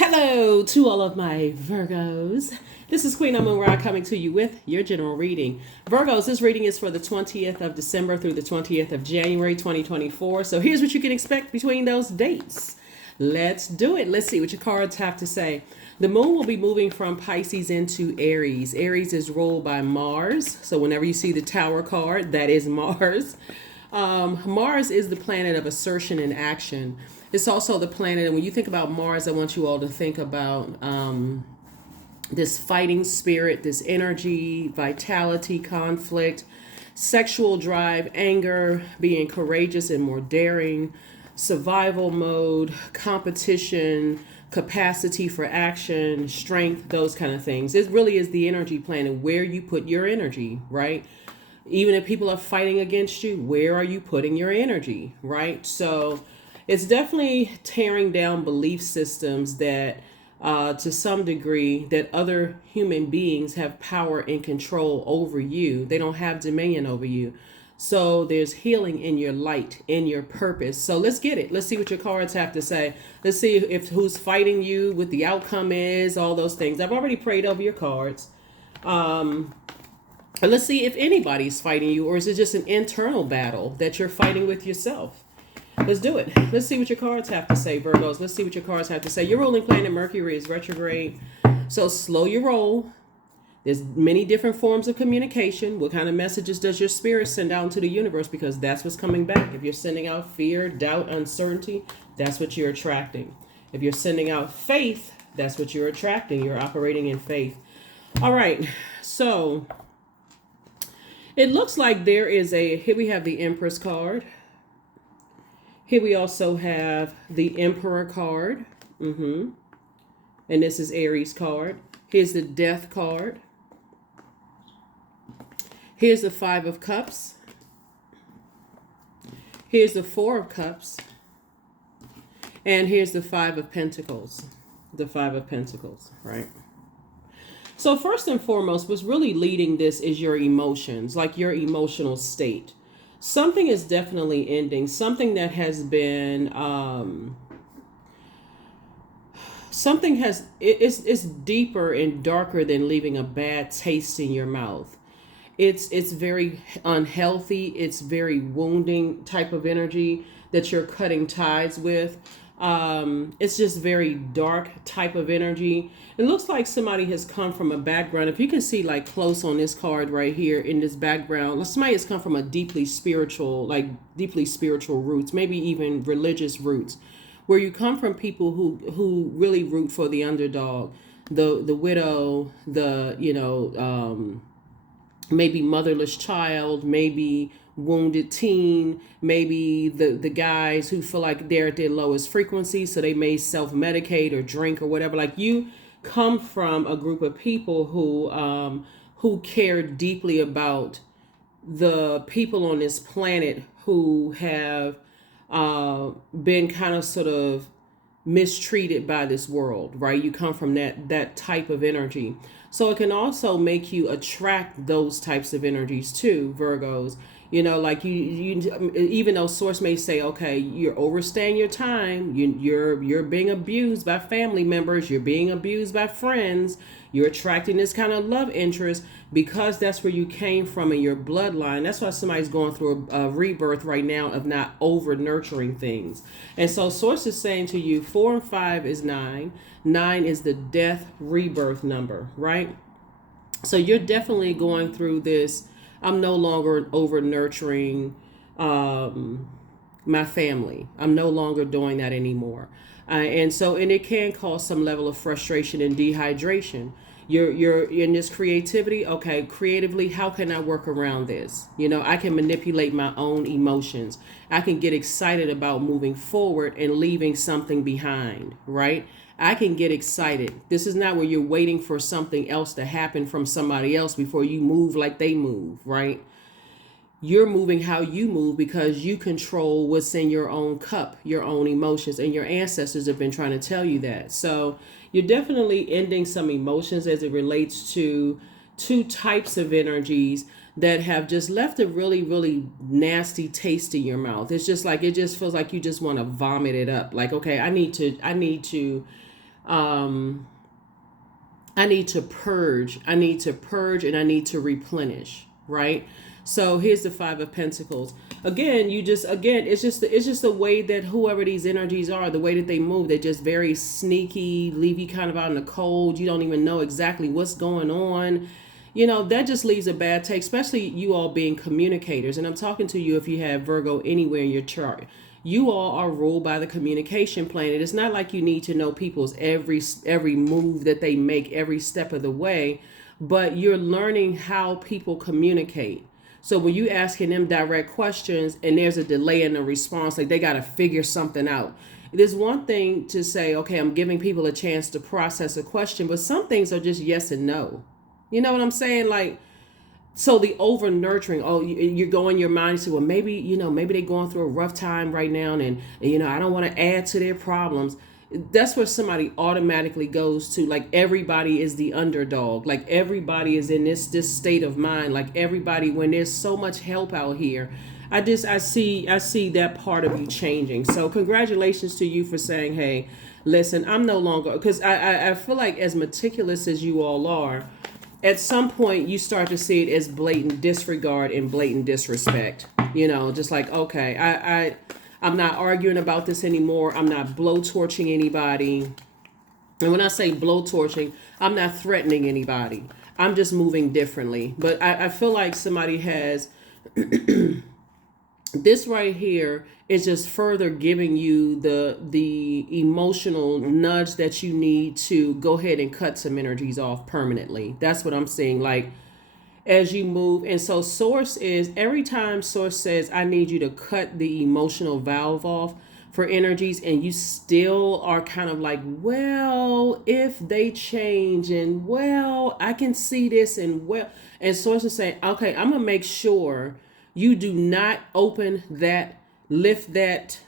Hello to all of my Virgos. This is Queen Amun Ra coming to you with your general reading. Virgos, this reading is for the 20th of December through the 20th of January 2024. So here's what you can expect between those dates. Let's do it. Let's see what your cards have to say. The moon will be moving from Pisces into Aries. Aries is ruled by Mars. So whenever you see the Tower card, that is Mars. Mars is the planet of assertion and action. It's also the planet, and when you think about Mars, I want you all to think about this fighting spirit, this energy, vitality, conflict, sexual drive, anger, being courageous and more daring, survival mode, competition, capacity for action, strength, those kind of things. It really is the energy planet, where you put your energy, right? Even if people are fighting against you, where are you putting your energy, right? So it's definitely tearing down belief systems that, to some degree, that other human beings have power and control over you. They don't have dominion over you. So there's healing in your light, in your purpose. So let's get it. Let's see what your cards have to say. Let's see if who's fighting you, what the outcome is, all those things. I've already prayed over your cards. And let's see if anybody's fighting you, or is it just an internal battle that you're fighting with yourself? Let's do it. Let's see what your cards have to say, Virgos. Let's see what your cards have to say. Your ruling planet Mercury is retrograde. So slow your roll. There's many different forms of communication. What kind of messages does your spirit send out into the universe? Because that's what's coming back. If you're sending out fear, doubt, uncertainty, that's what you're attracting. If you're sending out faith, that's what you're attracting. You're operating in faith. All right. So it looks like here we have the Empress card. Here we also have the Emperor card. And this is Aries card. Here's the Death card. Here's the Five of Cups. Here's the Four of Cups. And here's the Five of Pentacles. The Five of Pentacles, right? So first and foremost, what's really leading this is your emotions, like your emotional state. Something is definitely ending. Something that has been, it's deeper and darker than leaving a bad taste in your mouth. It's very unhealthy. It's very wounding type of energy that you're cutting ties with. It's just very dark type of energy. It looks like somebody has come from a background. If you can see like close on this card right here in this background, somebody has come from a deeply spiritual roots, maybe even religious roots, where you come from people who really root for the underdog, the widow, maybe motherless child, maybe wounded teen, maybe the guys who feel like they're at their lowest frequency, so they may self-medicate or drink or whatever. Like, you come from a group of people who care deeply about the people on this planet who have been kind of sort of mistreated by this world, right? You come from that type of energy. So it can also make you attract those types of energies too, Virgos. Like you even though source may say, okay, you're overstaying your time, you're being abused by family members, you're being abused by friends, you're attracting this kind of love interest because that's where you came from in your bloodline. That's why somebody's going through a rebirth right now of not over nurturing things. And so source is saying to you, 4 and 5 is 9. 9 is the death rebirth number, right? So you're definitely going through this. I'm no longer over nurturing my family. I'm no longer doing that anymore. And it can cause some level of frustration and dehydration. You're in this creativity. Okay, creatively, how can I work around this? I can manipulate my own emotions. I can get excited about moving forward and leaving something behind, right? I can get excited. This is not where you're waiting for something else to happen from somebody else before you move like they move, right? You're moving how you move because you control what's in your own cup, your own emotions, and your ancestors have been trying to tell you that. So you're definitely ending some emotions as it relates to two types of energies that have just left a really, really nasty taste in your mouth. It's just like, it just feels like you just want to vomit it up. Like, okay, I need to um, I need to purge. I need to purge and I need to replenish, right? So here's the Five of Pentacles. Again, it's just the way that whoever these energies are, the way that they move, they're just very sneaky, leave you kind of out in the cold. You don't even know exactly what's going on. That just leaves a bad taste, especially you all being communicators. And I'm talking to you if you have Virgo anywhere in your chart. You all are ruled by the communication planet. It's not like you need to know people's every move that they make every step of the way, but you're learning how people communicate. So when you asking them direct questions and there's a delay in the response, like they got to figure something out. There's one thing to say, okay, I'm giving people a chance to process a question, but some things are just yes and no. You know what I'm saying? Like, so the over nurturing, oh, you go in your mind and say, well, maybe they're going through a rough time right now. And I don't want to add to their problems. That's where somebody automatically goes to, like, everybody is the underdog. Like, everybody is in this state of mind. Like, everybody, when there's so much help out here, I see that part of you changing. So congratulations to you for saying, hey, listen, I'm no longer, because I feel like as meticulous as you all are, at some point you start to see it as blatant disregard and blatant disrespect. Just like, okay, I'm not arguing about this anymore. I'm not blowtorching anybody. And when I say blowtorching, I'm not threatening anybody. I'm just moving differently. But I feel like somebody has this right here is just further giving you the emotional nudge that you need to go ahead and cut some energies off permanently. That's what I'm saying. Like, as you move. And so source is, every time source says, I need you to cut the emotional valve off for energies, and you still are kind of like, well, if they change, and well, I can see this, and well, and source is saying, okay, I'm gonna make sure you do not lift that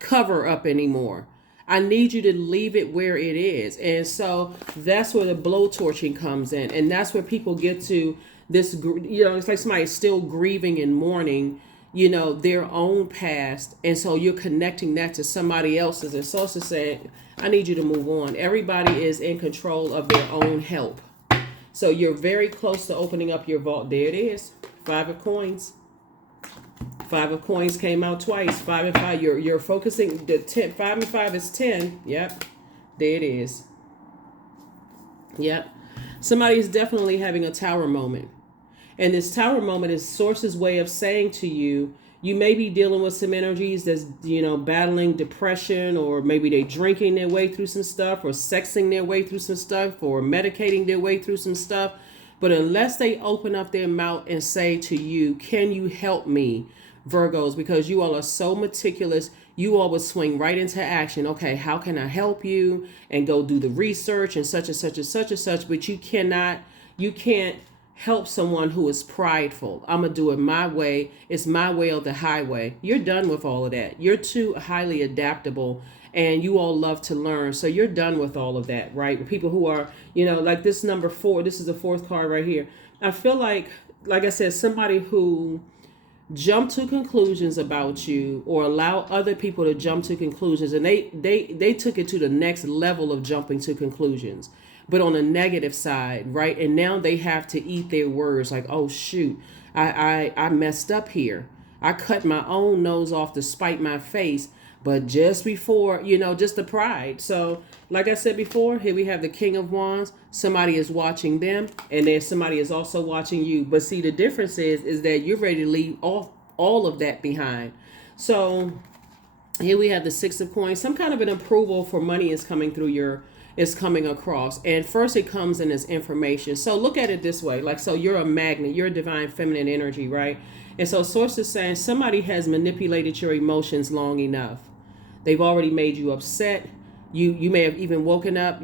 cover up anymore. I need you to leave it where it is. And so that's where the blowtorching comes in. And that's where people get to this, it's like somebody's still grieving and mourning, their own past. And so you're connecting that to somebody else's. And so it's saying, I need you to move on. Everybody is in control of their own help. So you're very close to opening up your vault. There it is. Five of Coins. Five of Coins came out twice. 5 and 5. You're focusing. The 10. 5 and 5 is 10. Yep. There it is. Yep. Somebody is definitely having a tower moment. And this tower moment is Source's way of saying to you, you may be dealing with some energies that's, battling depression, or maybe they drinking their way through some stuff, or sexing their way through some stuff, or medicating their way through some stuff. But unless they open up their mouth and say to you, can you help me, Virgos, because you all are so meticulous, you all would swing right into action. Okay, how can I help you? And go do the research and such and such and such and such. But you can't help someone who is prideful. I'm going to do it my way. It's my way or the highway. You're done with all of that. You're too highly adaptable, and you all love to learn. So you're done with all of that, right? People who are, like this number 4, this is the 4th card right here. I feel like I said, somebody who jump to conclusions about you, or allow other people to jump to conclusions, and they took it to the next level of jumping to conclusions, but on a negative side, right? And now they have to eat their words, like, oh shoot, I messed up here. I cut my own nose off to spite my face, but just before, just the pride. So like I said before, here we have the King of Wands. Somebody is watching them, and then somebody is also watching you. But see, the difference is that you're ready to leave all of that behind. So here we have the 6 of Coins. Some kind of an approval for money is coming through is coming across. And first it comes in as information. So look at it this way. Like, so you're a magnet. You're a divine feminine energy, right? And so source is saying somebody has manipulated your emotions long enough. They've already made you upset. You may have even woken up,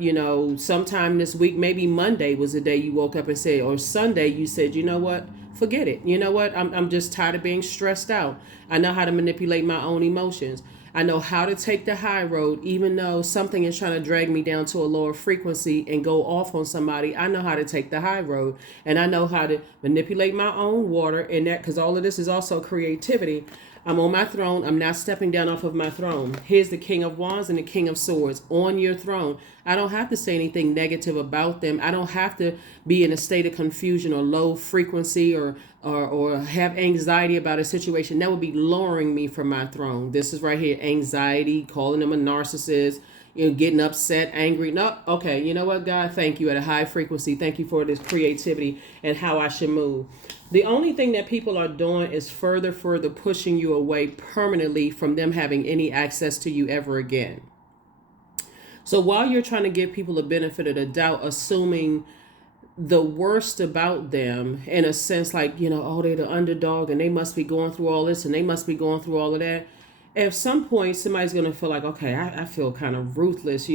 sometime this week, maybe Monday was the day you woke up and said, or Sunday you said, you know what, forget it. You know what, I'm just tired of being stressed out. I know how to manipulate my own emotions. I know how to take the high road, even though something is trying to drag me down to a lower frequency and go off on somebody. I know how to take the high road, and I know how to manipulate my own water, and that, because all of this is also creativity. I'm on my throne. I'm not stepping down off of my throne. Here's the King of Wands and the King of Swords on your throne. I don't have to say anything negative about them. I don't have to be in a state of confusion or low frequency or have anxiety about a situation. That would be lowering me from my throne. This is right here, anxiety, calling them a narcissist, getting upset, angry. No, okay, you know what, God, thank you at a high frequency. Thank you for this creativity and how I should move. The only thing that people are doing is further pushing you away permanently from them having any access to you ever again. So while you're trying to give people the benefit of the doubt, assuming the worst about them in a sense, like, oh, they're the underdog and they must be going through all this and they must be going through all of that. At some point, somebody's going to feel like, okay, I feel kind of ruthless,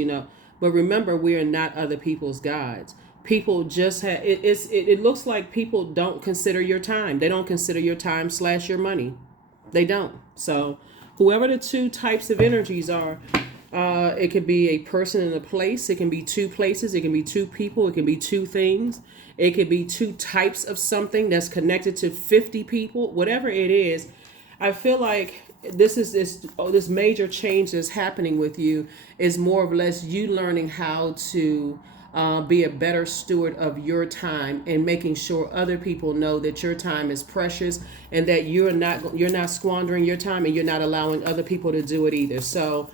But remember, we are not other people's gods. People just have, it looks like people don't consider your time. They don't consider your time / your money. They don't. So whoever the two types of energies are, it could be a person and a place. It can be two places. It can be two people. It can be two things. It could be two types of something that's connected to 50 people. Whatever it is, I feel like this major change that's happening with you is more or less you learning how to be a better steward of your time and making sure other people know that your time is precious and that you're not squandering your time and you're not allowing other people to do it either. So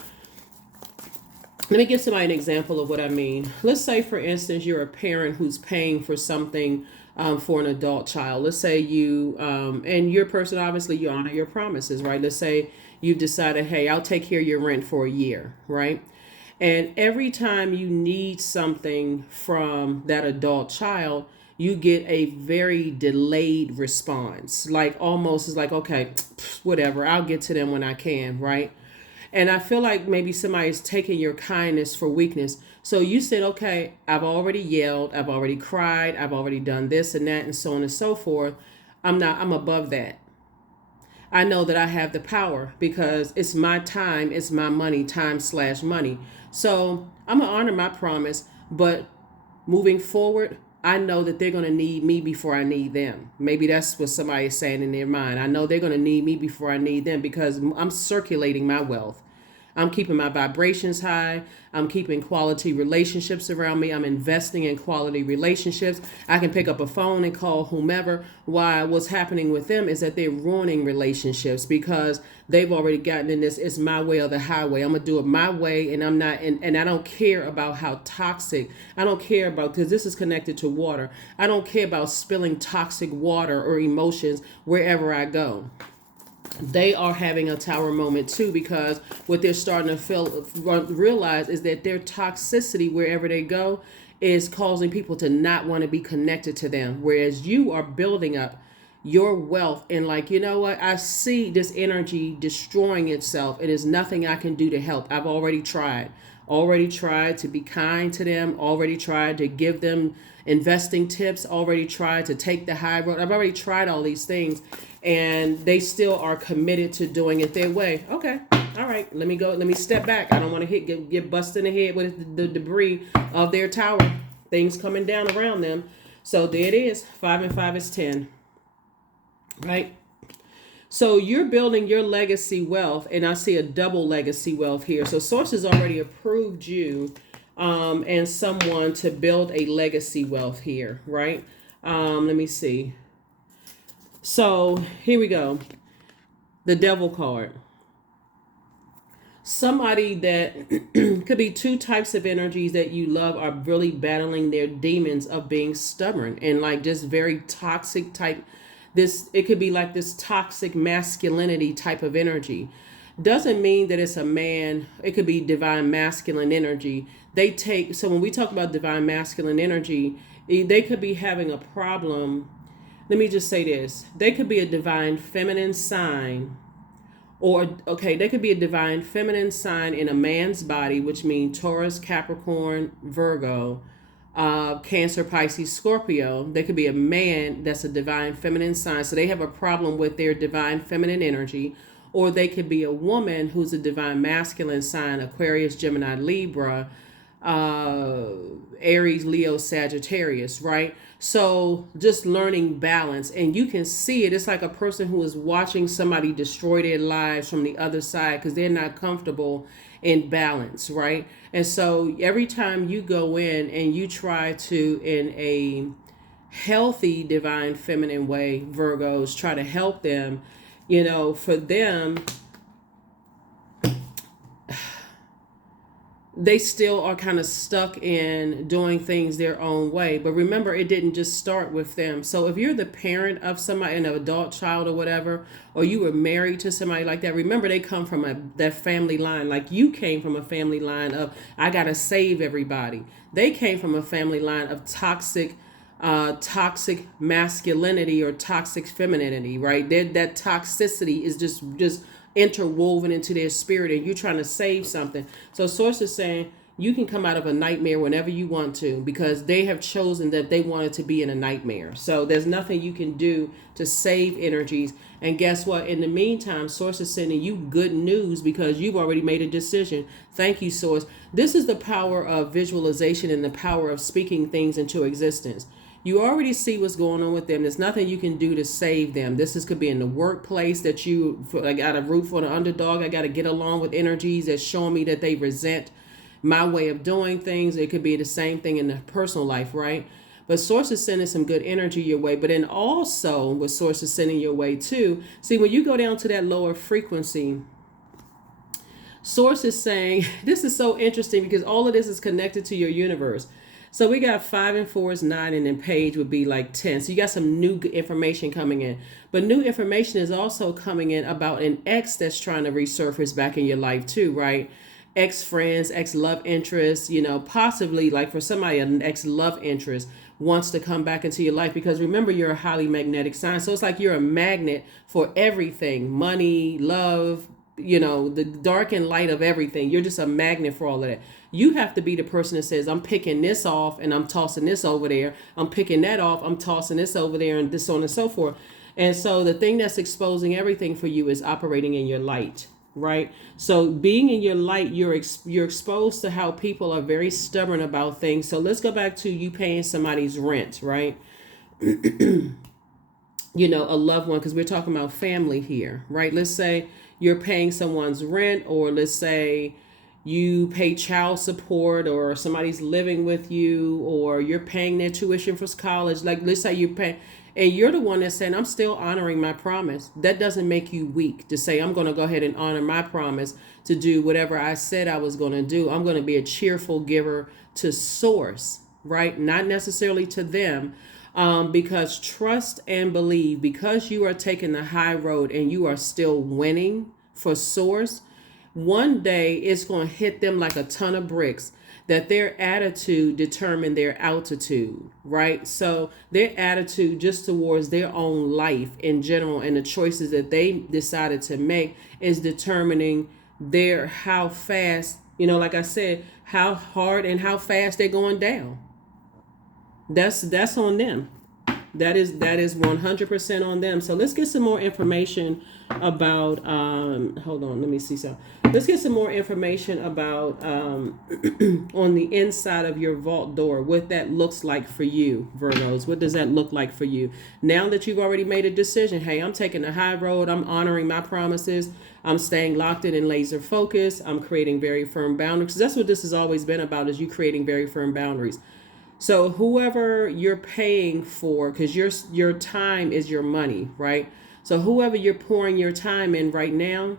let me give somebody an example of what I mean. Let's say, for instance, you're a parent who's paying for something for an adult child. Let's say you, and your person, obviously, you honor your promises, right? Let's say you've decided, hey, I'll take care of your rent for a year, right? And every time you need something from that adult child, you get a very delayed response. Like almost is like, okay, whatever, I'll get to them when I can, right? And I feel like maybe somebody's taking your kindness for weakness. So you said, okay, I've already yelled, I've already cried, I've already done this and that and so on and so forth. I'm above that. I know that I have the power because it's my time, it's my money, time / money. So I'm going to honor my promise, but moving forward, I know that they're going to need me before I need them. Maybe that's what somebody is saying in their mind. I know they're going to need me before I need them because I'm circulating my wealth. I'm keeping my vibrations high. I'm keeping quality relationships around me. I'm investing in quality relationships. I can pick up a phone and call whomever. Why? What's happening with them is that they're ruining relationships because they've already gotten in this, it's my way or the highway. I'm going to do it my way, and I'm not, and I don't care about how toxic. I don't care about, because this is connected to water. I don't care about spilling toxic water or emotions wherever I go. They are having a tower moment too, because what they're starting to realize is that their toxicity wherever they go is causing people to not want to be connected to them. Whereas you are building up your wealth and like, you know what? I see this energy destroying itself. It is nothing I can do to help. I've already tried to be kind to them, already tried to give them investing tips, already tried to take the high road. I've already tried all these things and they still are committed to doing it their way. Okay. All right. Let me go. Let me step back. I don't want to get busted in the head with the debris of their tower. Things coming down around them. So there it is. 5 and 5 is 10. Right. So you're building your legacy wealth, and I see a double legacy wealth here. So sources already approved you and someone to build a legacy wealth here, right? Let me see. So here we go. The devil card. Somebody that could be two types of energies that you love are really battling their demons of being stubborn and like just very toxic type. It could be like this toxic masculinity type of energy. Doesn't mean that it's a man. It could be divine masculine energy. So when we talk about divine masculine energy, they could be having a problem. Let me just say this. They could be a divine feminine sign, they could be a divine feminine sign in a man's body, which means Taurus, Capricorn, Virgo, Cancer, Pisces, Scorpio. They could be a man that's a divine feminine sign. So they have a problem with their divine feminine energy. Or they could be a woman who's a divine masculine sign, Aquarius, Gemini, Libra. uh, Aries, Leo, Sagittarius, right? So just learning balance, and you can see it. It's like a person who is watching somebody destroy their lives from the other side because they're not comfortable in balance, right? And so every time you go in and you try to, in a healthy divine feminine way, Virgos, try to help them, for them, they still are kind of stuck in doing things their own way. But remember, it didn't just start with them. So if you're the parent of somebody, an adult child or whatever, or you were married to somebody like that, remember they come from that family line. Like you came from a family line of, I got to save everybody. They came from a family line of toxic masculinity or toxic femininity, right? That toxicity is just interwoven into their spirit, and you're trying to save something. So source is saying you can come out of a nightmare whenever you want to, because they have chosen that they wanted to be in a nightmare. So there's nothing you can do to save energies. And guess what? In the meantime, source is sending you good news because you've already made a decision. Thank you, source. This is the power of visualization and the power of speaking things into existence. You already see what's going on with them. There's nothing you can do to save them. Could be in the workplace that I got to root for the underdog. I got to get along with energies that's showing me that they resent my way of doing things. It could be the same thing in the personal life, right? But source is sending some good energy your way. But then also what source is sending your way too. See, when you go down to that lower frequency, source is saying, this is so interesting because all of this is connected to your universe. So we got 5 and 4 is 9, and then page would be like 10. So you got some new information coming in. But new information is also coming in about an ex that's trying to resurface back in your life too, right? Ex-friends, ex-love interests, possibly like for somebody, an ex-love interest wants to come back into your life because remember, you're a highly magnetic sign. So it's like you're a magnet for everything, money, love, the dark and light of everything. You're just a magnet for all of that. You have to be the person that says, I'm picking this off and I'm tossing this over there. I'm picking that off. I'm tossing this over there, and this on and so forth. And so the thing that's exposing everything for you is operating in your light, right? So being in your light, you're exposed to how people are very stubborn about things. So let's go back to you paying somebody's rent, right? A loved one, because we're talking about family here, right? Let's say you're paying someone's rent, or let's say you pay child support, or somebody's living with you, or you're paying their tuition for college. Like let's say you pay, and you're the one that's saying, I'm still honoring my promise. That doesn't make you weak to say, I'm going to go ahead and honor my promise to do whatever I said I was going to do. I'm going to be a cheerful giver to source, right? Not necessarily to them. Because trust and believe, because you are taking the high road and you are still winning for source, one day it's going to hit them like a ton of bricks, that their attitude determine their altitude, right? So their attitude just towards their own life in general and the choices that they decided to make is determining how fast, like I said, how hard and how fast they're going down. That's on them. That is 100% on them. So let's get some more information about hold on, let me see some. Let's get some more information about on the inside of your vault door, what that looks like for you, Virgos. What does that look like for you? Now that you've already made a decision, hey, I'm taking the high road, I'm honoring my promises, I'm staying locked in and laser focused, I'm creating very firm boundaries. That's what this has always been about, is you creating very firm boundaries. So whoever you're paying for, because your time is your money, right? So whoever you're pouring your time in right now,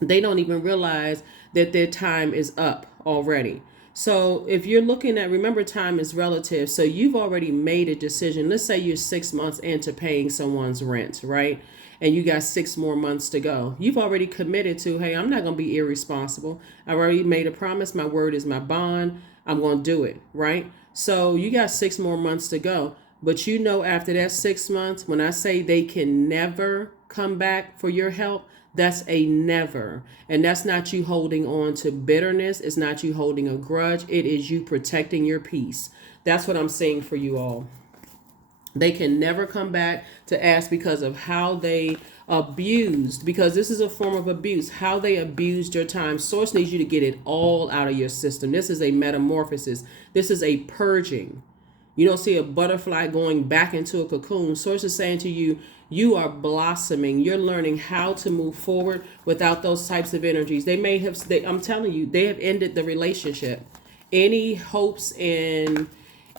they don't even realize that their time is up already. So if you're looking at, remember, time is relative. So you've already made a decision. Let's say you're 6 months into paying someone's rent, right? And you got 6 more months to go. You've already committed to, hey, I'm not going to be irresponsible. I've already made a promise. My word is my bond. I'm going to do it, right? So you got 6 more months to go. But after that 6 months, when I say they can never come back for your help, that's a never. And that's not you holding on to bitterness. It's not you holding a grudge. It is you protecting your peace. That's what I'm saying for you all. They can never come back to ask because of how they abused, because this is a form of abuse, how they abused your time. Source needs you to get it all out of your system. This is a metamorphosis. This is a purging. You don't see a butterfly going back into a cocoon. Source is saying to you, you are blossoming. You're learning how to move forward without those types of energies. They may have, I'm telling you, they have ended the relationship. Any hopes and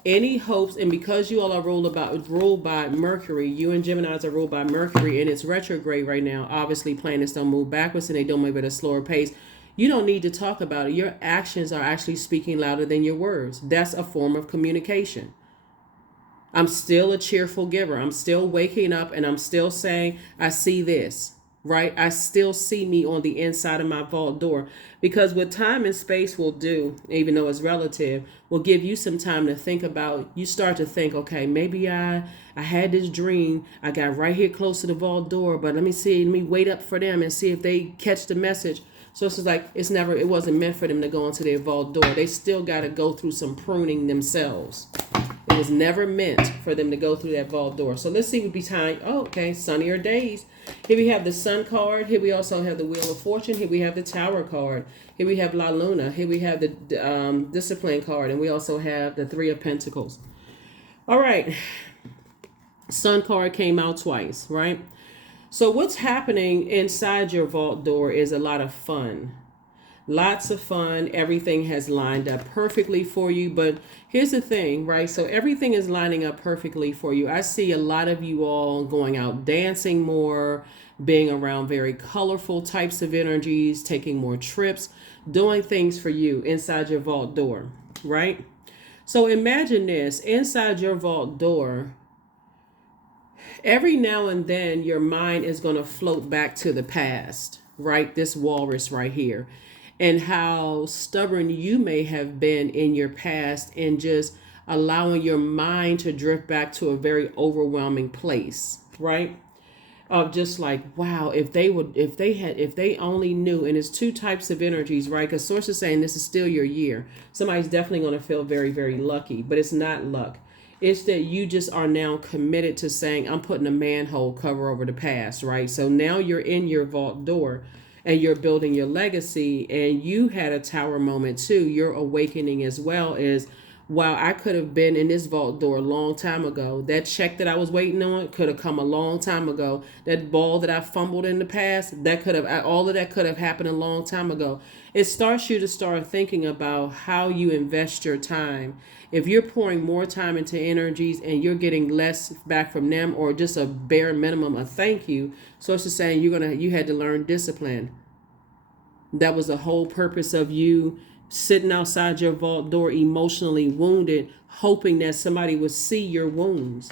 because you all are ruled by Mercury, you and Geminis are ruled by Mercury, and it's retrograde right now. Obviously, planets don't move backwards and they don't move at a slower pace. You don't need to talk about it. Your actions are actually speaking louder than your words. That's a form of communication. I'm still a cheerful giver. I'm still waking up and I'm still saying, I see this, right? I still see me on the inside of my vault door, because what time and space will do, even though it's relative, will give you some time to think about. You start to think, okay, maybe I had this dream. I got right here close to the vault door, but let me wait up for them and see if they catch the message. So it's like, it wasn't meant for them to go into their vault door. They still got to go through some pruning themselves. It was never meant for them to go through that vault door. So let's see what be time. Oh, okay, sunnier days. Here we have the Sun card. Here we also have the Wheel of Fortune. Here we have the Tower card. Here we have La Luna. Here we have the Discipline card. And we also have the Three of Pentacles. All right. Sun card came out twice, right? So what's happening inside your vault door is a lot of fun. Lots of fun. Everything has lined up perfectly for you. But here's the thing, right? So everything is lining up perfectly for you. I see a lot of you all going out dancing more, being around very colorful types of energies, taking more trips, doing things for you inside your vault door, right? So imagine this, inside your vault door, every now and then your mind is going to float back to the past, right? This walrus right here. And how stubborn you may have been in your past, and just allowing your mind to drift back to a very overwhelming place, right? Of just like, wow, if they only knew. And it's two types of energies, right? Because Source is saying this is still your year. Somebody's definitely going to feel very, very lucky, but it's not luck. It's that you just are now committed to saying, I'm putting a manhole cover over the past, right? So now you're in your vault door and you're building your legacy, and you had a tower moment too. You're awakening as well as, wow, I could have been in this vault door a long time ago. That check that I was waiting on could have come a long time ago. That ball that I fumbled in the past, all of that could have happened a long time ago. It starts you to start thinking about how you invest your time. If you're pouring more time into energies and you're getting less back from them, or just a bare minimum of thank you, so it's just saying you had to learn discipline. That was the whole purpose of you sitting outside your vault door, emotionally wounded, hoping that somebody would see your wounds.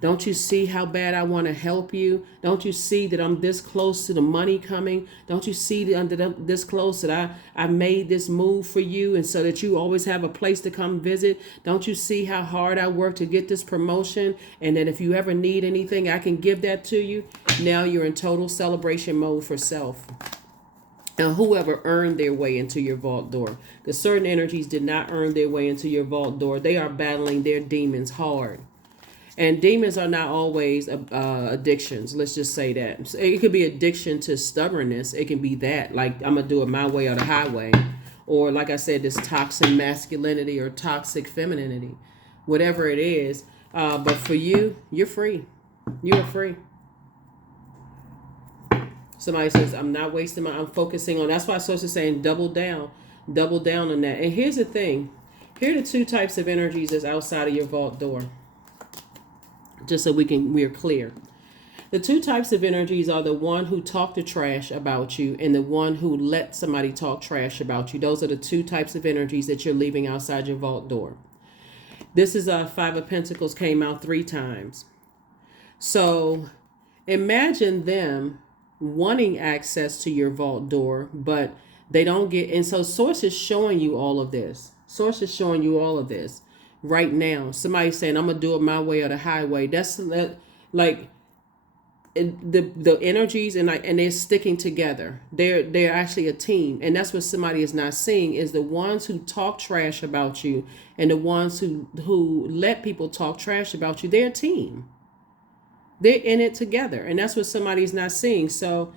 Don't you see how bad I want to help you? Don't you see that I'm this close to the money coming? Don't you see that I'm this close, that I made this move for you, and so that you always have a place to come visit? Don't you see how hard I worked to get this promotion, and that if you ever need anything, I can give that to you? Now you're in total celebration mode for self. And whoever earned their way into your vault door, because certain energies did not earn their way into your vault door. They are battling their demons hard. And demons are not always addictions. Let's just say that. So it could be addiction to stubbornness. It can be that, like, I'm going to do it my way or the highway. Or like I said, this toxic masculinity or toxic femininity. Whatever it is. But for you, you're free. You are free. Somebody says, I'm not wasting I'm focusing on. That's why Source is saying double down on that. And here's the thing. Here are the two types of energies that's outside of your vault door. Just so we're clear. The two types of energies are the one who talk the trash about you and the one who let somebody talk trash about you. Those are the two types of energies that you're leaving outside your vault door. This is Five of Pentacles, came out 3 times. So imagine them wanting access to your vault door, but they don't get. And so Source is showing you all of this. Source is showing you all of this right now. Somebody's saying, I'm going to do it my way or the highway. That's like, the energies and they're sticking together. They're actually a team, and that's what somebody is not seeing is the ones who talk trash about you and the ones who let people talk trash about you. They're a team. They're in it together, and that's what somebody's not seeing. So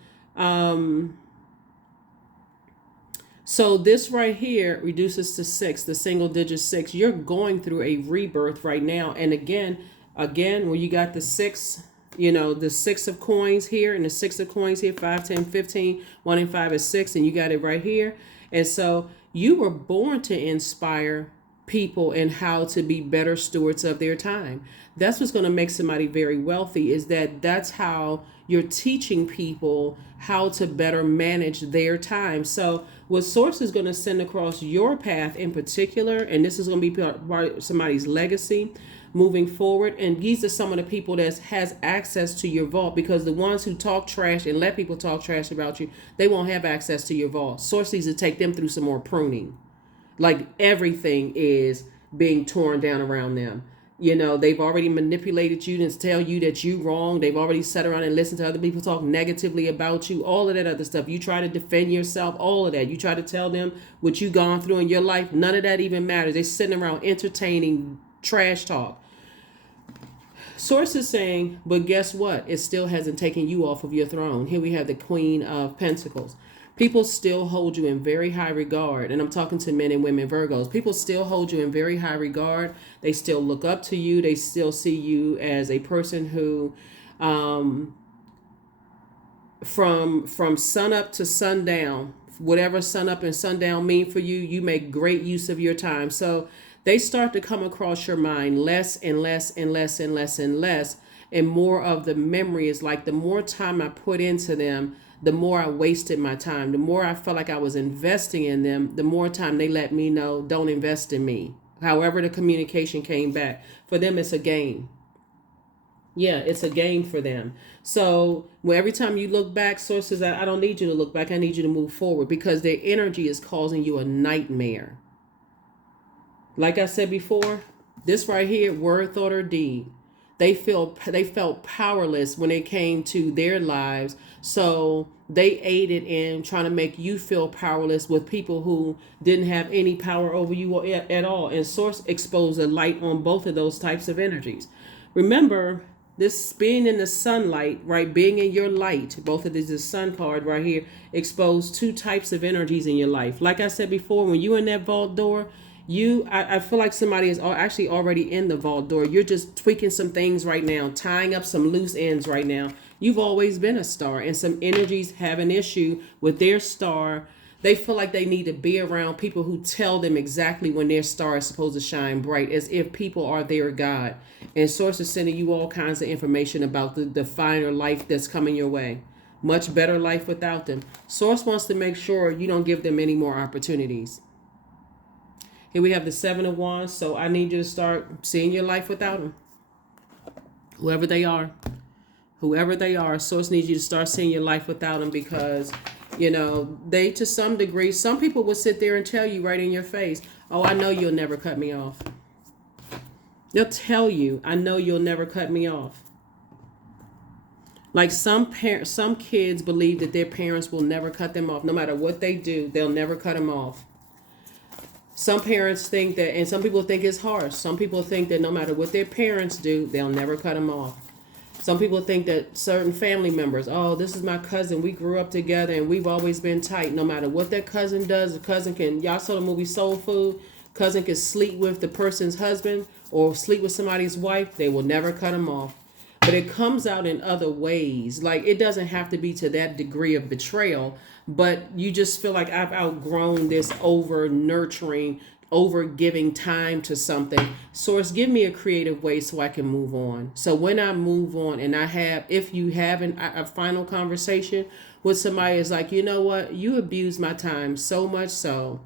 this right here reduces to 6, the single digit 6. You're going through a rebirth right now. And again, when you got the 6, the 6 of coins here and the 6 of coins here, 5, 10, 15, 1 and 5 is 6, and you got it right here. And so you were born to inspire people and how to be better stewards of their time. That's what's going to make somebody very wealthy, is that's how you're teaching people how to better manage their time. So what source is going to send across your path in particular, and this is going to be part of somebody's legacy moving forward, and these are some of the people that has access to your vault, because the ones who talk trash and let people talk trash about you, they won't have access to your vault. Source needs to take them through some more pruning. Like everything is being torn down around them. They've already manipulated you and tell you that you wrong. They've already sat around and listened to other people talk negatively about you, all of that other stuff. You try to defend yourself, all of that. You try to tell them what you've gone through in your life. None of that even matters. They're sitting around entertaining trash talk. Source is saying, but guess what? It still hasn't taken you off of your throne. Here we have the Queen of Pentacles. People still hold you in very high regard. And I'm talking to men and women, Virgos. People still hold you in very high regard. They still look up to you. They still see you as a person who, from sun up to sundown, whatever sun up and sundown mean for you, you make great use of your time. So they start to come across your mind less and less and less and less and less. And more of the memory is like the more time I put into them, the more I wasted my time. The more I felt like I was investing in them, the more time they let me know, don't invest in me. However the communication came back. For them, it's a game. Yeah, it's a game for them. So every time you look back, sources, I don't need you to look back. I need you to move forward, because their energy is causing you a nightmare. Like I said before, this right here, word, thought, or deed. They felt powerless when it came to their lives. So they aided in trying to make you feel powerless with people who didn't have any power over you at all. And Source exposed a light on both of those types of energies. Remember, this being in the sunlight, right? Being in your light, both of these, the sun card right here, exposed 2 types of energies in your life. Like I said before, when you're in that vault door, I feel like somebody is actually already in the vault door. You're just tweaking some things right now, tying up some loose ends right now. You've always been a star, and some energies have an issue with their star. They feel like they need to be around people who tell them exactly when their star is supposed to shine bright, as if people are their God. And Source is sending you all kinds of information about the finer life that's coming your way. Much better life without them. Source wants to make sure you don't give them any more opportunities. Here we have the 7 of Wands. So I need you to start seeing your life without them. Whoever they are. Source needs you to start seeing your life without them, because, they, to some degree, some people will sit there and tell you right in your face, oh, I know you'll never cut me off. They'll tell you, I know you'll never cut me off. Like some kids believe that their parents will never cut them off. No matter what they do, they'll never cut them off. Some parents think that, and some people think it's harsh. Some people think that no matter what their parents do, they'll never cut them off. Some people think that certain family members, oh, this is my cousin. We grew up together and we've always been tight. No matter what that cousin does, the cousin can, y'all saw the movie Soul Food, cousin can sleep with the person's husband or sleep with somebody's wife. They will never cut them off. But it comes out in other ways. Like, it doesn't have to be to that degree of betrayal, but you just feel like I've outgrown this over nurturing, over giving time to something. Source, give me a creative way so I can move on. So when I move on and if you have a final conversation with somebody, is like, you know what, you abuse my time so much so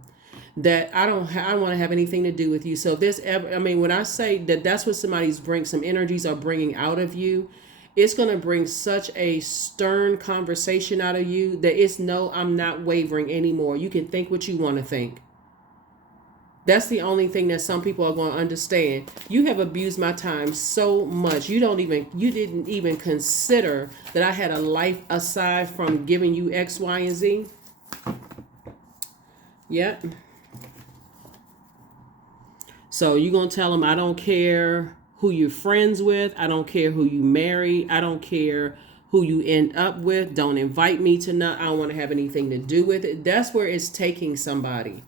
that I don't want to have anything to do with you. So if there's ever, when I say that's what some energies are bringing out of you, it's going to bring such a stern conversation out of you that it's no, I'm not wavering anymore. You can think what you want to think. That's the only thing that some people are going to understand. You have abused my time so much. You didn't even consider that I had a life aside from giving you X, Y, and Z. Yep. So you're going to tell them, I don't care who you're friends with. I don't care who you marry. I don't care who you end up with. Don't invite me to I don't want to have anything to do with it. That's where it's taking somebody.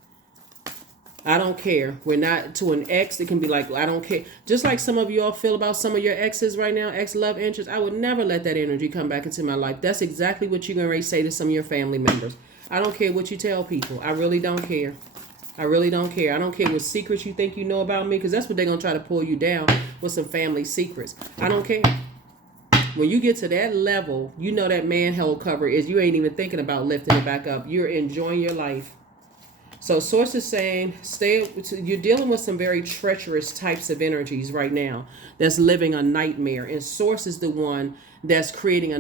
I don't care. We're not to an ex. It can be like, I don't care. Just like some of you all feel about some of your exes right now, ex love interest. I would never let that energy come back into my life. That's exactly what you're going to say to some of your family members. I don't care what you tell people. I really don't care. I really don't care. I don't care what secrets you think you know about me, because that's what they're going to try to pull you down with, some family secrets. I don't care. When you get to that level, you know that manhole cover is, you ain't even thinking about lifting it back up. You're enjoying your life. So source is saying, you're dealing with some very treacherous types of energies right now that's living a nightmare. And source is the one that's creating a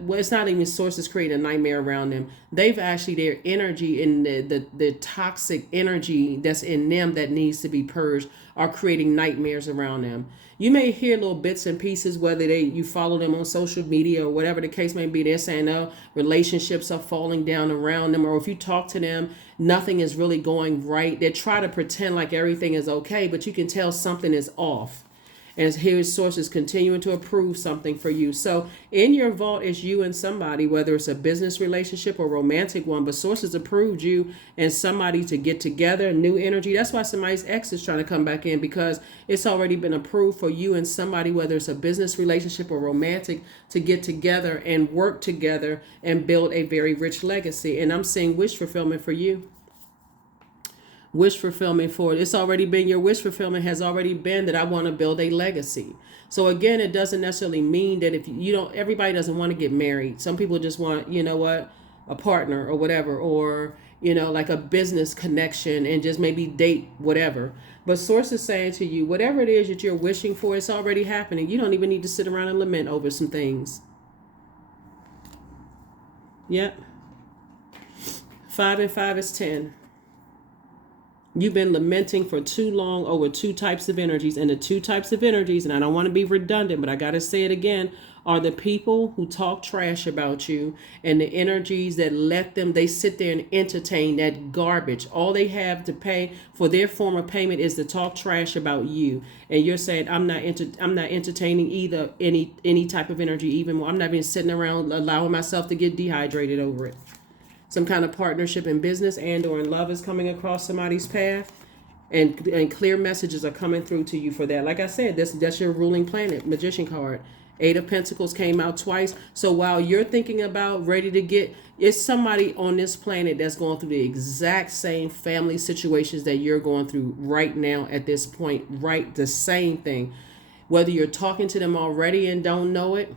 well, it's not even source is creating a nightmare around them. They've actually, their energy and the toxic energy that's in them that needs to be purged are creating nightmares around them. You may hear little bits and pieces, whether you follow them on social media or whatever the case may be. They're saying, oh, relationships are falling down around them. Or if you talk to them, nothing is really going right. They try to pretend like everything is okay, but you can tell something is off. And here source is continuing to approve something for you. So in your vault is you and somebody, whether it's a business relationship or romantic one, but source has approved you and somebody to get together, new energy. That's why somebody's ex is trying to come back in, because it's already been approved for you and somebody, whether it's a business relationship or romantic, to get together and work together and build a very rich legacy. And I'm seeing wish fulfillment for you. Wish fulfillment for it. It's already been, your wish fulfillment has already been that I want to build a legacy. So again, it doesn't necessarily mean that if you don't, everybody doesn't want to get married. Some people just want, a partner or whatever, or, like a business connection and just maybe date whatever. But source is saying to you, whatever it is that you're wishing for, it's already happening. You don't even need to sit around and lament over some things. Yep. 5 and 5 is 10. You've been lamenting for too long over two types of energies. And the two types of energies, and I don't want to be redundant, but I got to say it again, are the people who talk trash about you, and the energies that they sit there and entertain that garbage. All they have to pay for their form of payment is to talk trash about you. And you're saying, I'm not entertaining either any type of energy, even more. I'm not even sitting around allowing myself to get dehydrated over it. Some kind of partnership in business and or in love is coming across somebody's path, and clear messages are coming through to you for that. Like I said, that's your ruling planet, Magician card. 8 of Pentacles came out twice. So while you're thinking about ready to get, it's somebody on this planet that's going through the exact same family situations that you're going through right now at this point, right? The same thing. Whether you're talking to them already and don't know it,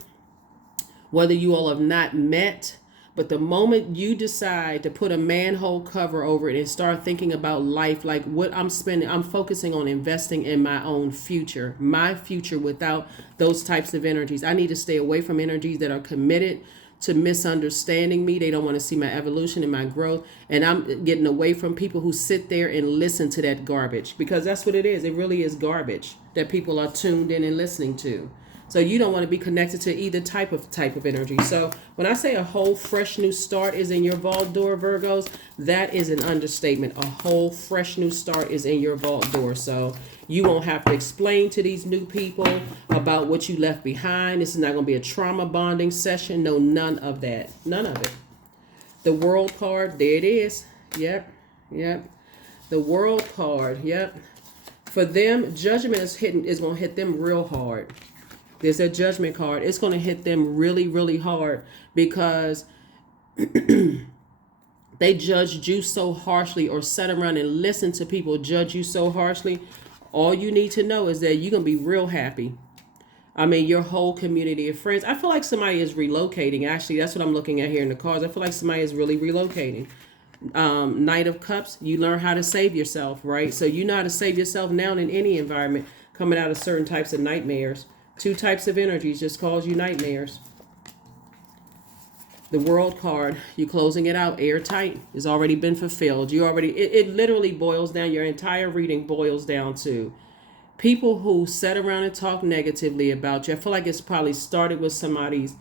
whether you all have not met, but the moment you decide to put a manhole cover over it and start thinking about life, like what I'm spending, I'm focusing on investing in my own future, my future without those types of energies. I need to stay away from energies that are committed to misunderstanding me. They don't want to see my evolution and my growth. And I'm getting away from people who sit there and listen to that garbage, because that's what it is. It really is garbage that people are tuned in and listening to. So you don't want to be connected to either type of energy. So when I say a whole fresh new start is in your vault door, Virgos, that is an understatement. A whole fresh new start is in your vault door. So you won't have to explain to these new people about what you left behind. This is not going to be a trauma bonding session. No, none of that. None of it. The World card, there it is. Yep. The World card, yep. For them, judgment is going to hit them real hard. There's a Judgment card. It's going to hit them really, really hard, because they judged you so harshly, or sat around and listened to people judge you so harshly. All you need to know is that you're going to be real happy. I mean, your whole community of friends. I feel like somebody is relocating. Actually, that's what I'm looking at here in the cards. I feel like somebody is really relocating. Knight of Cups, you learn how to save yourself, right? So you know how to save yourself now in any environment, coming out of certain types of nightmares. Two types of energies just cause you nightmares. The World card, you're closing it out airtight. It's already been fulfilled. It literally boils down, your entire reading boils down to people who sit around and talk negatively about you. I feel like it's probably started with somebody's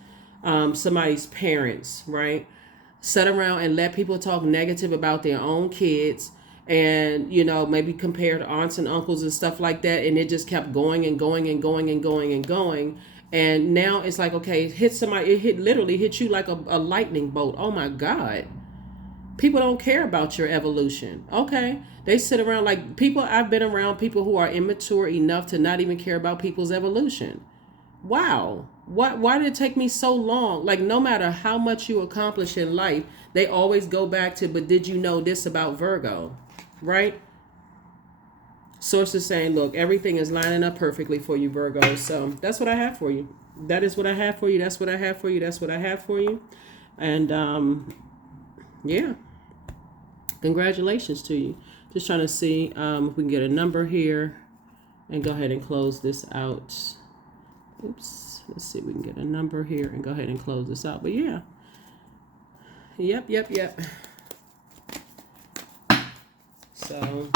parents, right? Sit around and let people talk negative about their own kids, and maybe compare to aunts and uncles and stuff like that, and it just kept going and going and going and going and going. And now it's like, okay, it hit somebody, literally hit you like a lightning bolt. Oh my God. People don't care about your evolution. Okay. They sit around like people, I've been around people who are immature enough to not even care about people's evolution. Wow. Why did it take me so long? Like, no matter how much you accomplish in life, they always go back to, but did you know this about Virgo? Right? Sources saying, look, everything is lining up perfectly for you, Virgo. So that's what I have for you. That is what I have for you. That's what I have for you. That's what I have for you. And yeah, congratulations to you. Just trying to see if we can get a number here and go ahead and close this out. Oops. Let's see if we can get a number here and go ahead and close this out. But yeah. Yep. So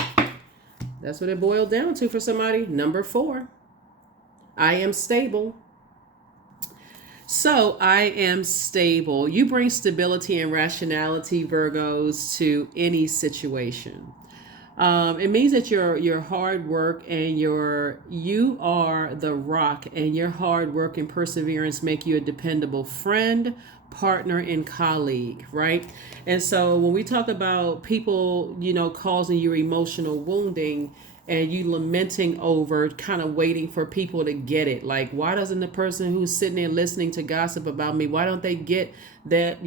that's what it boiled down to for somebody. Number 4. I am stable. So I am stable. You bring stability and rationality, Virgos, to any situation. It means that your hard work and you are the rock, and your hard work and perseverance make you a dependable friend, partner, and colleague, right? And so when we talk about people, causing you emotional wounding and you lamenting over, kind of waiting for people to get it, like, why doesn't the person who's sitting there listening to gossip about me, why don't they get that,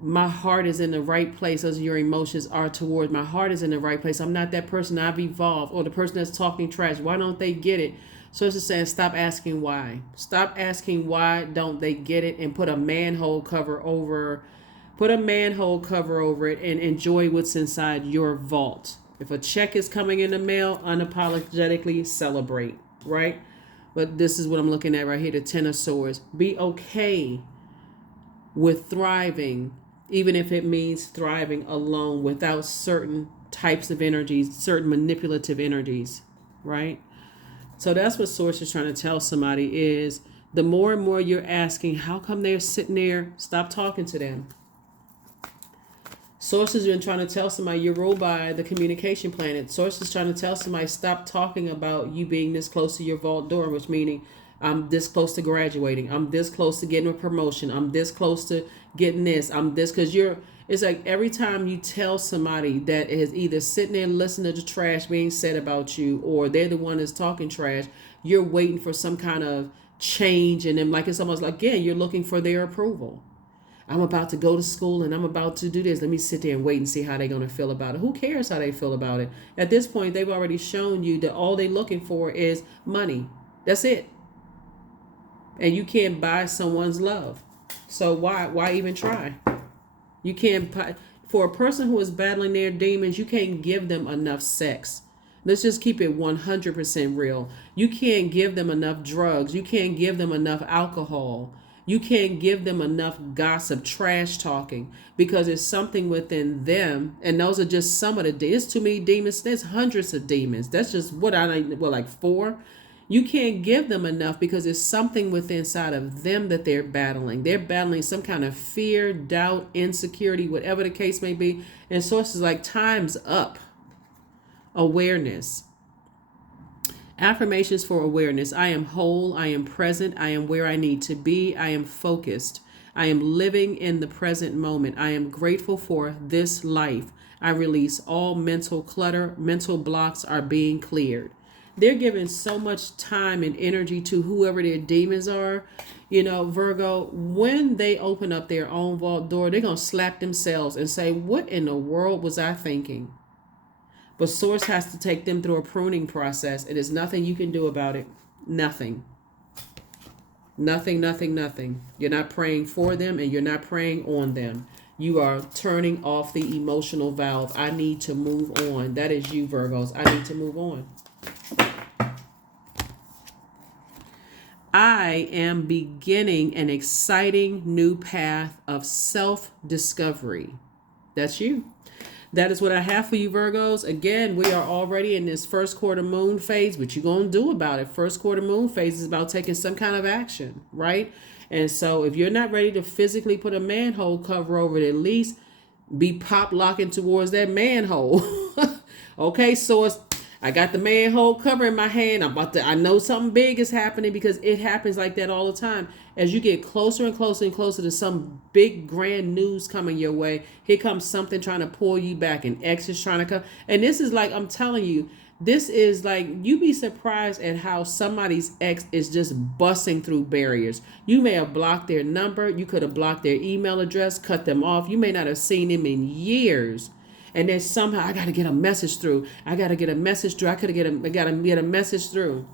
my heart is in the right place as your emotions are toward my heart is in the right place. I'm not that person. I've evolved. Or the person that's talking trash, why don't they get it? So it's just saying, stop asking why. Stop asking why don't they get it, and put a manhole cover over it and enjoy what's inside your vault. If a check is coming in the mail, unapologetically celebrate, right? But this is what I'm looking at right here, the 10 of Swords. Be okay with thriving, even if it means thriving alone without certain types of energies, certain manipulative energies, right? So that's what Source is trying to tell somebody is, the more and more you're asking, how come they're sitting there? Stop talking to them. Source has been trying to tell somebody you're ruled by the communication planet. Source is trying to tell somebody, stop talking about you being this close to your vault door, which meaning I'm this close to graduating. I'm this close to getting a promotion. I'm this close to getting this. I'm this, because it's like every time you tell somebody that is either sitting there listening to the trash being said about you, or they're the one that's talking trash, you're waiting for some kind of change in them. Like, it's almost like, again, you're looking for their approval. I'm about to go to school and I'm about to do this. Let me sit there and wait and see how they're going to feel about it. Who cares how they feel about it? At this point, they've already shown you that all they're looking for is money. That's it. And you can't buy someone's love. So why even try? You can't, for a person who is battling their demons, you can't give them enough sex. Let's just keep it 100% real. You can't give them enough drugs. You can't give them enough alcohol. You can't give them enough gossip, trash talking, because it's something within them. And those are just some of the, there's too many demons. There's hundreds of demons. That's just like 4. You can't give them enough because it's something within inside of them that they're battling. They're battling some kind of fear, doubt, insecurity, whatever the case may be. And Sources like, time's up. Awareness. Affirmations for awareness. I am whole. I am present. I am where I need to be. I am focused. I am living in the present moment. I am grateful for this life. I release all mental clutter. Mental blocks are being cleared. They're giving so much time and energy to whoever their demons are. Virgo, when they open up their own vault door, they're going to slap themselves and say, what in the world was I thinking? But Source has to take them through a pruning process. It is nothing you can do about it. Nothing. Nothing. You're not praying for them and you're not praying on them. You are turning off the emotional valve. I need to move on. That is you, Virgos. I need to move on. I am beginning an exciting new path of self-discovery. That's you. That is what I have for you, Virgos. Again, we are already in this first quarter moon phase. What you going to do about it? First quarter moon phase is about taking some kind of action, right? And so if you're not ready to physically put a manhole cover over it, at least be pop locking towards that manhole. Okay, so I got the manhole cover in my hand. I know something big is happening, because it happens like that all the time. As you get closer and closer and closer to some big grand news coming your way, here comes something trying to pull you back, and X is trying to come. And this is like, I'm telling you, this is like, you be surprised at how somebody's ex is just busting through barriers. You may have blocked their number. You could have blocked their email address, cut them off. You may not have seen them in years. And then somehow, I got to get a message through. I got to get a message through. I got to get a message through.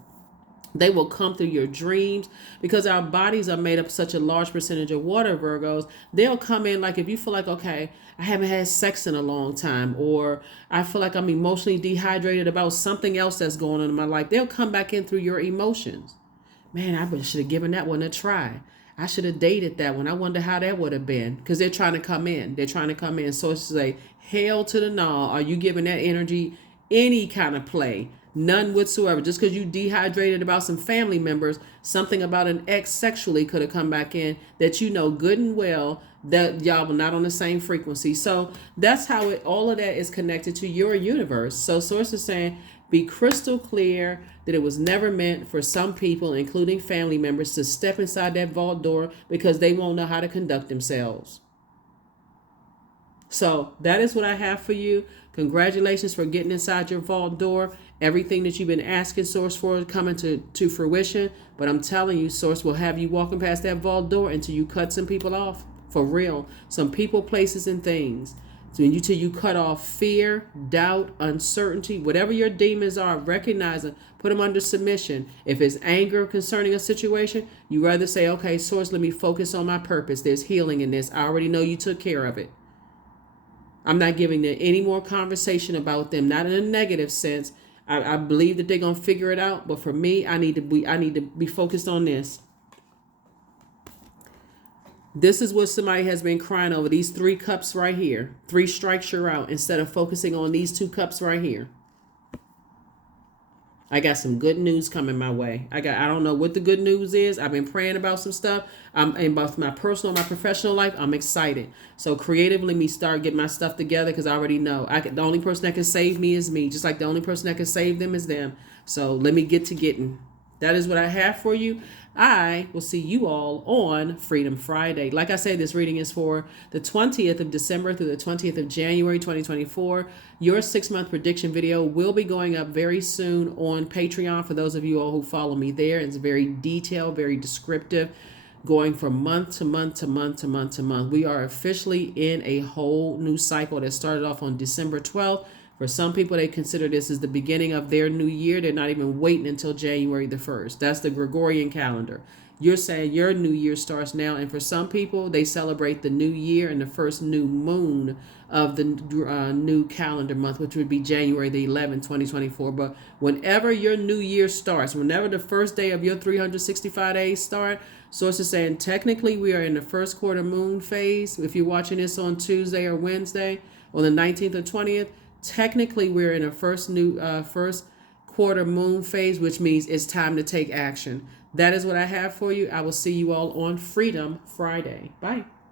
They will come through your dreams, because our bodies are made up such a large percentage of water, Virgos. They'll come in like, if you feel like, okay, I haven't had sex in a long time, or I feel like I'm emotionally dehydrated about something else that's going on in my life. They'll come back in through your emotions. Man, I should have given that one a try. I should have dated that one. I wonder how that would have been, because they're trying to come in. They're trying to come in. So it's like, hail to the no. Are you giving that energy any kind of play? None whatsoever. Just because you dehydrated about some family members, something about an ex sexually could have come back in that you know good and well that y'all were not on the same frequency. So that's how all of that is connected to your universe. So Source is saying, be crystal clear that it was never meant for some people, including family members, to step inside that vault door because they won't know how to conduct themselves. So that is what I have for you. Congratulations for getting inside your vault door. Everything that you've been asking Source for is coming to fruition. But I'm telling you, Source will have you walking past that vault door until you cut some people off. For real. Some people, places, and things. So until you cut off fear, doubt, uncertainty, whatever your demons are, recognize them, put them under submission. If it's anger concerning a situation, you rather say, okay, Source, let me focus on my purpose. There's healing in this. I already know you took care of it. I'm not giving them any more conversation about them, not in a negative sense. I believe that they're gonna figure it out, but for me, I need to be focused on this. This is what somebody has been crying over. These 3 cups right here. 3 strikes, you're out, instead of focusing on these 2 cups right here. I got some good news coming my way. I don't know what the good news is. I've been praying about some stuff. In both my personal and my professional life, I'm excited. So creatively, me start getting my stuff together, because I already know the only person that can save me is me. Just like the only person that can save them is them. So let me get to getting. That is what I have for you. I will see you all on Freedom Friday. Like I said, this reading is for the 20th of December through the 20th of January, 2024. Your 6-month prediction video will be going up very soon on Patreon for those of you all who follow me there. It's very detailed, very descriptive, going from month to month to month to month to month. We are officially in a whole new cycle that started off on December 12th. For some people, they consider this as the beginning of their new year. They're not even waiting until January the 1st. That's the Gregorian calendar. You're saying your new year starts now. And for some people, they celebrate the new year and the first new moon of the new calendar month, which would be January the 11th, 2024. But whenever your new year starts, whenever the first day of your 365 days start, Source is saying technically we are in the first quarter moon phase. If you're watching this on Tuesday or Wednesday, on the 19th or 20th, technically we're in a first quarter moon phase, which means it's time to take action. That is what I have for you. I will see you all on Freedom Friday. Bye.